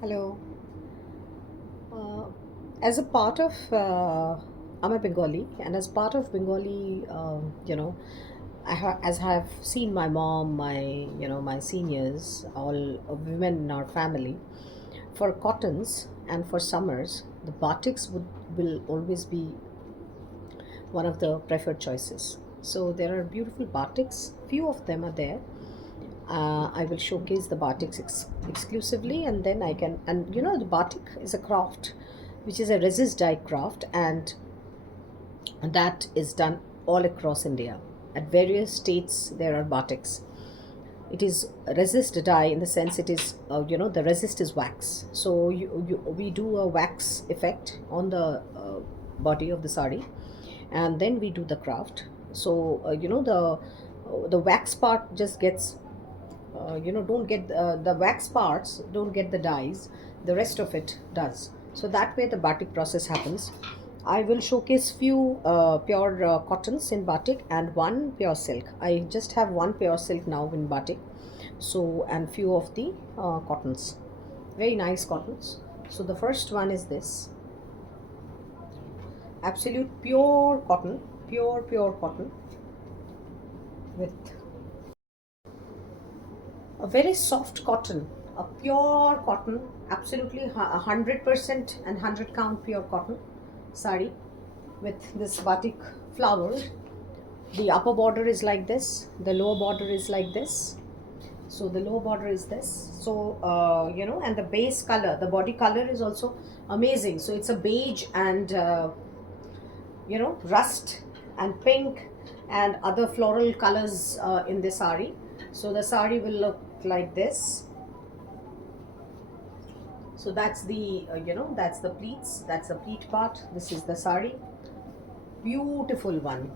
Hello. Uh, as a part of, I'm a Bengali, and as part of Bengali, as I have seen my mom, my seniors, all women in our family, for cottons and for summers, the batiks will always be one of the preferred choices. So there are beautiful batiks. Few of them are there. I will showcase the batiks exclusively, and then I can. And the batik is a craft, which is a resist dye craft, and that is done all across India. At various states, there are batiks. It is resist dye in the sense it is, the resist is wax. So we do a wax effect on the body of the sari, and then we do the craft. So the wax part just gets, don't get the wax parts, don't get the dyes, the rest of it does. So that way the batik process happens. I will showcase few pure cottons in batik and one pure silk. I just have one pure silk now in batik, so and few of the cottons, very nice cottons. So the first one is this absolute pure cotton with a very soft cotton, a pure cotton, absolutely 100% and 100 count pure cotton sari with this batik flower. The upper border is like this, the lower border is like this. So the lower border is this. So and the base color, the body color is also amazing. So it's a beige and rust and pink and other floral colors in the sari. So the sari will look like this. So that's the that's the pleats, that's the pleat part. This is the sari, beautiful one.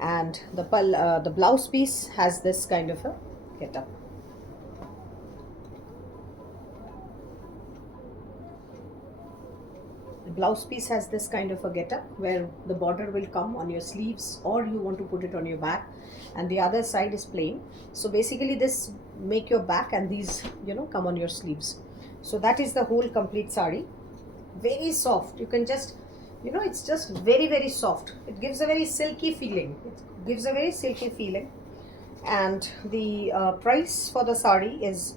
And the blouse piece has this kind of a get up. The blouse piece has this kind of a get up where the border will come on your sleeves, or you want to put it on your back, and the other side is plain. So basically this make your back, and these come on your sleeves. So that is the whole complete sari. Very soft, you can just, it's just very soft. It gives a very silky feeling, and the price for the sari is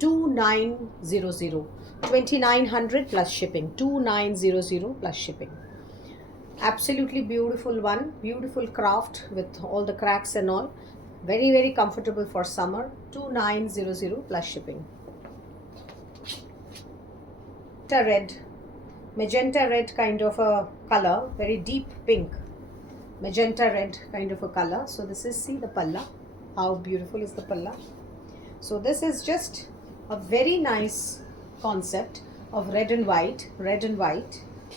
2900, 2900 plus shipping, 2900 plus shipping. Absolutely beautiful one, beautiful craft with all the cracks and all, very comfortable for summer, 2900 plus shipping. Red, magenta red kind of a color, very deep pink, magenta red kind of a color. So this is, see the palla, how beautiful is the palla. So this is just a very nice concept of red and white,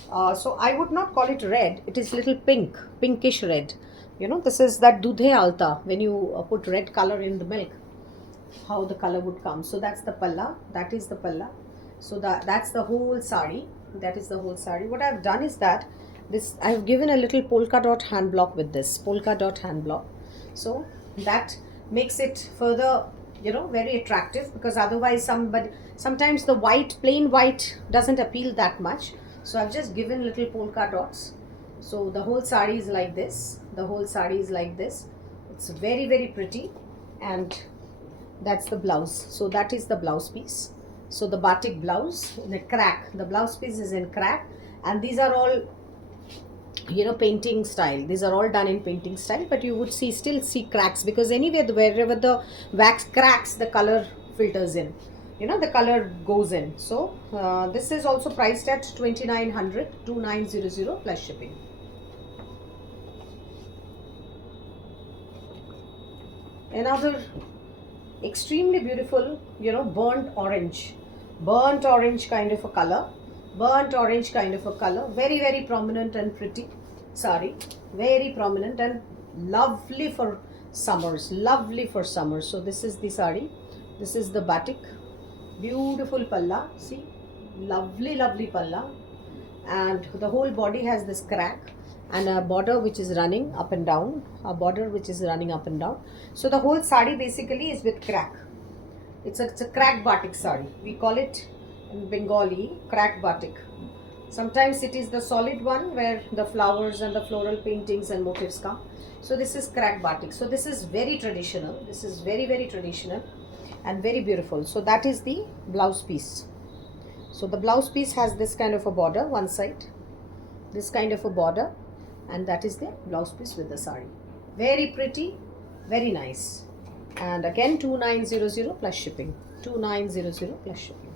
so I would not call it red, it is little pinkish red. This is that dudhe alta, when you put red color in the milk, how the color would come. So that's the palla, that is the palla. So that's the whole sari, what I've done is that this, I have given a little polka dot hand block with this polka dot hand block. So that makes it further, very attractive, because otherwise sometimes the plain white doesn't appeal that much. So I've just given little polka dots. So the whole sari is like this, it's very pretty. And that's the blouse. So that is the blouse piece. So the batik blouse in a crack, the blouse piece is in crack, and these are all painting style, these are all done in painting style, but you would still see cracks, because anyway wherever the wax cracks, the color filters in, the color goes in. So this is also priced at 2900, 2900 plus shipping. Another extremely beautiful, burnt orange kind of a color, very prominent and pretty sari, very prominent and lovely for summers, So this is the sari, this is the batik, beautiful palla, see, lovely palla, and the whole body has this crack and a border which is running up and down, So the whole sari basically is with crack. It's a crack batik sari. We call it in Bengali crack batik. Sometimes it is the solid one where the flowers and the floral paintings and motifs come. So this is crack batik. So this is very traditional. This is very traditional and very beautiful. So that is the blouse piece. So the blouse piece has this kind of a border one side, this kind of a border, and that is the blouse piece with the sari. Very pretty, very nice. And again 2900 plus shipping. 2900 plus shipping.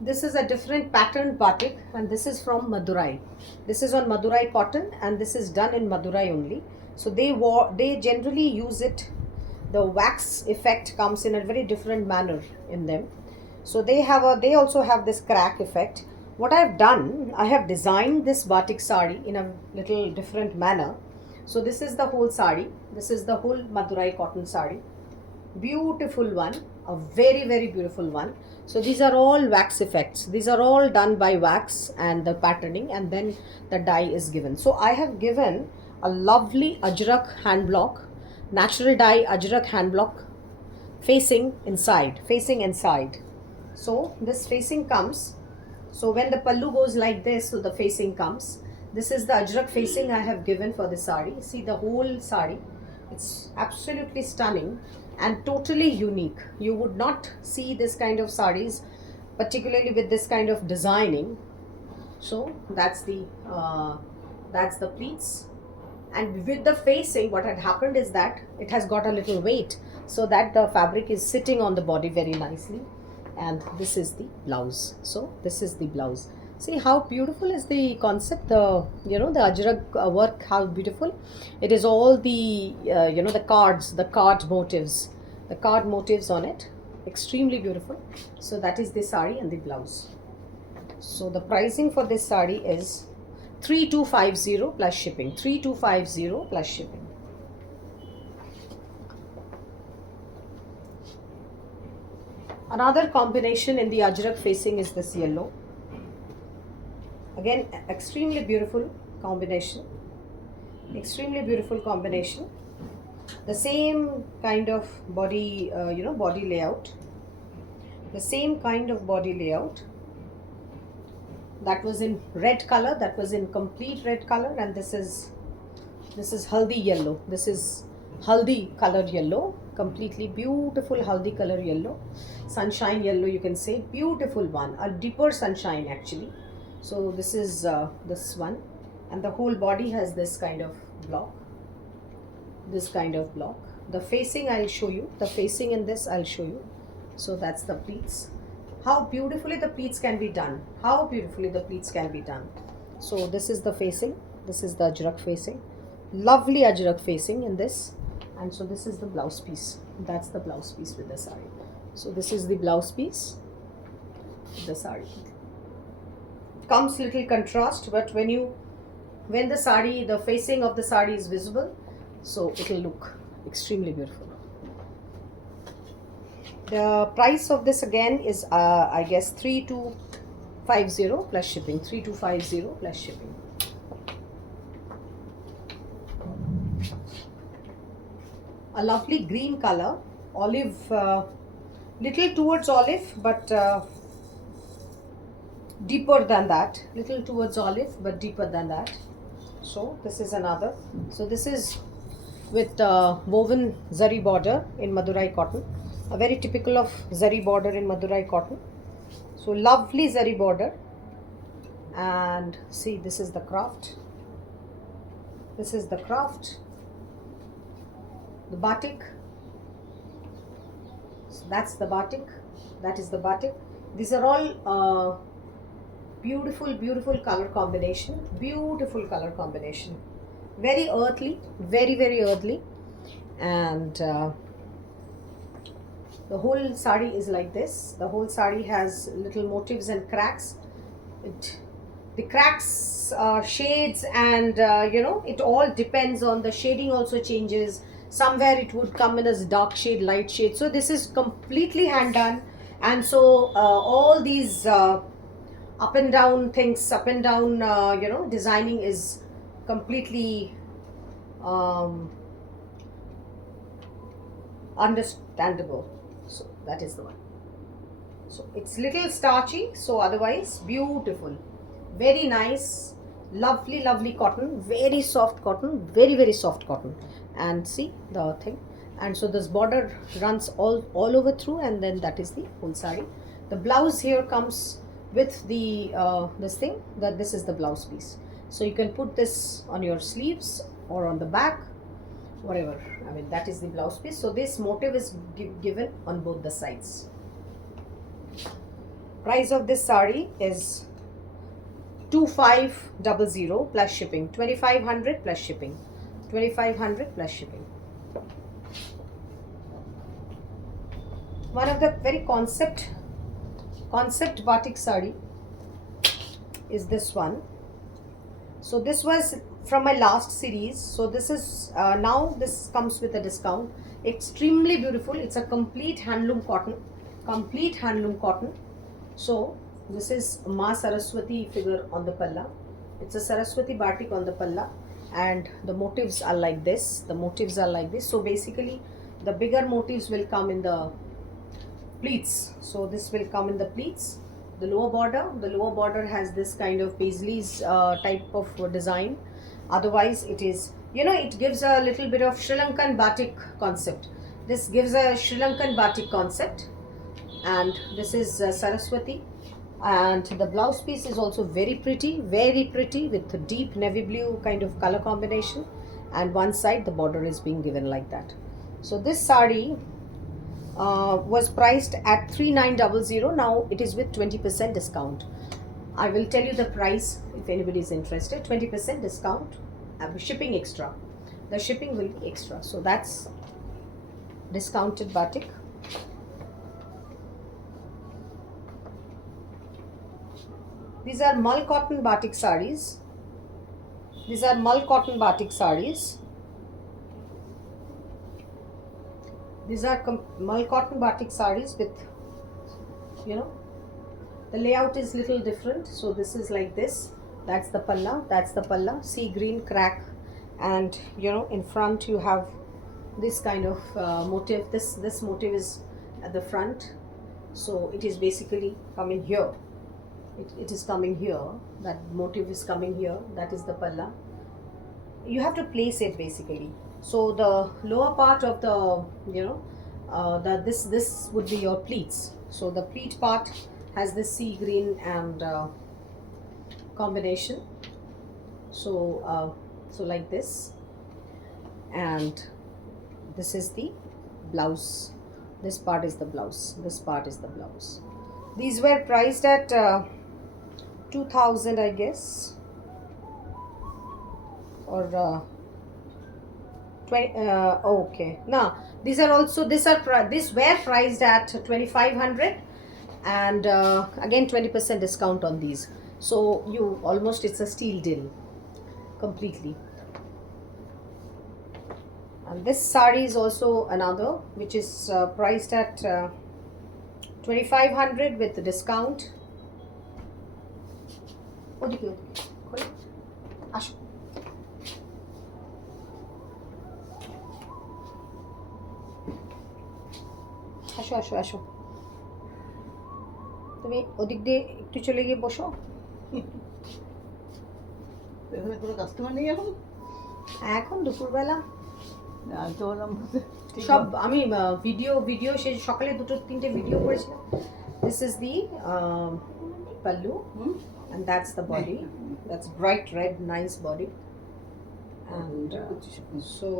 This is a different patterned batik, and this is from Madurai. This is on Madurai cotton, and this is done in Madurai only. So they generally use it. The wax effect comes in a very different manner in them. So they also have this crack effect. What I have done, I have designed this batik sari in a little different manner. So this is the whole sari. This is the whole Madurai cotton sari. Beautiful one, a very beautiful one. So these are all wax effects. These are all done by wax and the patterning, and then the dye is given. So I have given a lovely ajrak hand block, natural dye ajrak hand block, facing inside. So this facing comes. So when the pallu goes like this, so the facing comes. This is the ajrak facing I have given for the sari. See the whole sari. It's absolutely stunning and totally unique. You would not see this kind of saris, particularly with this kind of designing. So that's the pleats. And with the facing, what had happened is that it has got a little weight, so that the fabric is sitting on the body very nicely. And this is the blouse. So this is the blouse. See how beautiful is the concept, the the ajrak work, how beautiful it is. All the the card motives on it, extremely beautiful. So that is the sari and the blouse. So the pricing for this sari is 3250 plus shipping. 3250 plus shipping. Another combination in the ajrak facing is this yellow. Again, extremely beautiful combination. Extremely beautiful combination. The same kind of body, body layout. The same kind of body layout. That was in red color. That was in complete red color, and this is haldi yellow. This is haldi colored yellow. Completely beautiful haldi color yellow. Sunshine yellow, you can say. Beautiful one. A deeper sunshine actually. So this is this one, and the whole body has this kind of block. This kind of block. The facing I'll show you. The facing in this I'll show you. So that's the pleats. How beautifully the pleats can be done. How beautifully the pleats can be done. So this is the facing. This is the ajrak facing. Lovely ajrak facing in this. And so this is the blouse piece. That's the blouse piece with the sari. So this is the blouse piece. The sari. Comes little contrast, but when the sari, the facing of the sari is visible, so it will look extremely beautiful. The price of this again is I guess 3250 plus shipping. 3250 plus shipping. A lovely green color, olive, little towards olive, but deeper than that, little towards olive but deeper than that. So this is another. So this is with woven zari border in Madurai cotton, a very typical of zari border in Madurai cotton. So lovely zari border, and see, this is the craft. This is the craft, the batik. So that's the batik. That is the batik. These are all beautiful color combination. Beautiful color combination. Very earthly, very earthly, and the whole sari is like this. The whole sari has little motifs and cracks. The cracks, shades, and it all depends on the shading. Also changes. Somewhere it would come in as dark shade, light shade. So this is completely hand done, and so all these up and down things, up and down designing is completely um, understandable. So that is the one. So it's little starchy, so otherwise beautiful, very nice, lovely, lovely cotton, very soft cotton, very, very soft cotton. And see the thing. And so this border runs all over through, and then that is the whole sari. The blouse here comes with the this thing, that this is the blouse piece. So you can put this on your sleeves or on the back, whatever. I mean, that is the blouse piece. So this motif is given on both the sides. Price of this sari is 2500 plus shipping, 2500 plus shipping, 2500 plus shipping. One of the very concept batik sari is this one. So this was from my last series. So this is now this comes with a discount. Extremely beautiful. It's a complete handloom cotton. Complete handloom cotton. So this is Ma Saraswati figure on the palla. It's a Saraswati batik on the palla, and the motifs are like this. The motifs are like this. So basically the bigger motifs will come in the pleats. So this will come in the pleats. The lower border has this kind of paisleys type of design. Otherwise it is, it gives a little bit of Sri Lankan batik concept. This gives a Sri Lankan batik concept. And this is Saraswati, and the blouse piece is also very pretty with a deep navy blue kind of color combination, and one side the border is being given like that. So this sari was priced at 3900. Now it is with 20% discount. I will tell you the price if anybody is interested. 20% discount, shipping extra. The shipping will be extra. So that's discounted batik. These are mull cotton batik saris. These are mull cotton batik saris. These are mull cotton batik saris with, the layout is little different. So this is like this. That's the palla. That's the palla. Sea green crack, and in front you have this kind of motif. This motif is at the front. So it is basically coming here. It is coming here. That motif is coming here. That is the palla. You have to place it basically. So the lower part of the this would be your pleats. So the pleat part has this sea green and combination. So so like this, and this is the blouse. This part is the blouse. This part is the blouse. These were priced at 2000, I guess, or 20. Okay, now these are also these were priced at 2500, and again 20% discount on these. So you almost, it's a steal deal completely. And this sari is also another which is priced at 2500 with the discount. আসো তুমি ওদিক দিয়ে একটু চলে গিয়ে বসো। এখানে কোনো কাস্টমার নেই এখন দুপুরবেলা আমি তো বললাম সব আমি ভিডিও সে সকালে 2-3টে ভিডিও করেছিলাম। This is the pallu, and that's the body. That's bright red, nice body. And so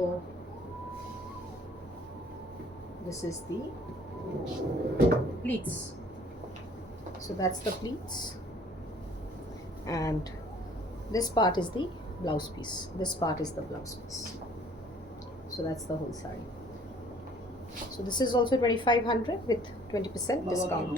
this is the pleats. So that's the pleats, and this part is the blouse piece. This part is the blouse piece. So that's the whole sari. So this is also 2500 with 20% discount.